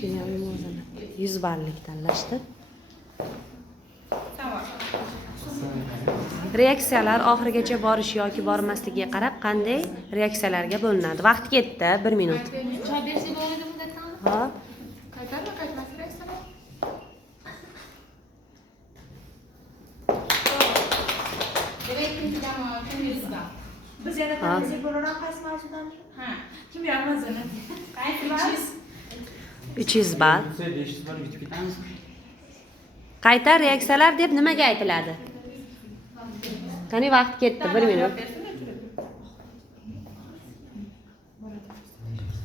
Kimyoviy muvozanat 100 ballik tanlashdi. Tamam. Reaksiyalar oxirigacha borish yoki bormasligiga qarab qanday reaksiyalarga bo'linadi? Vaqt ketdi, 1 minut. Choy berishga bo'ladi bu zakon. Ha, Qaytarma, qaytmaslik reaksiyalar. Demak, ikkinchi jamoa kimyozdan. Biz yana Ha. tanlasak bo'laroq qaysi mavzudan? Ha. Kimyo muvozanat. Qaysi bal? 300 ball. 500 ball yutib ketamiz. Qayta reaksiyalar deb nimaga aytiladi? Qani vaqt ketdi, 1 minut.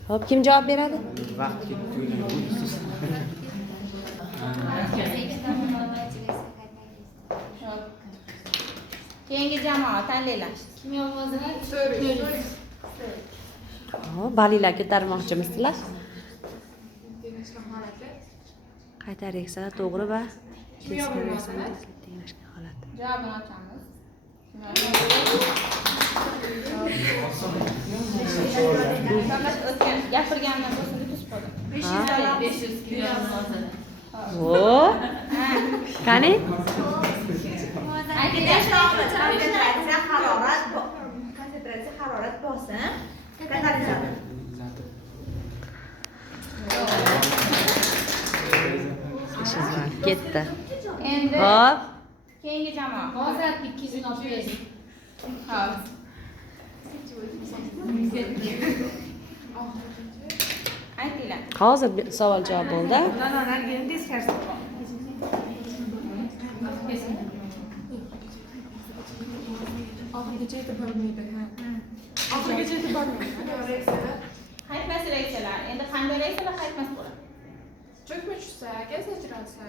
Hop, kim javob beradi? Vaqt ketdi. Keyingi jamoa tanlaylar. Kimyo muvozanat 400. Hop, balinglar ko'tarmoqchimisizlar? Tenglashgan holati. Qayta reaksiyalar to'g'ri va teskari reaksiyalar tenglashgan holat. Javobini ochamiz. Tanlash o'tgan gapirgandan bo'lsin deb qo'ydim. 500 kimyo muvozanat. O, qani? Konsentratsiya harorat bosim katalizator. Ketdi. Endi Hop, keyingi jamoa. Hozir 260. Hop. Aytinglar. hozir bir savol javob bo'ldi. Nanalarga teskarisi. Oxirigacha yetib bormaydi. Oxirigacha yetib bormaydi. Qaytmas reaksiyalar. Endi qanday reaksiyalar qaytmas bo'ladi? Cho'kma tushsa, gaz ajralsa,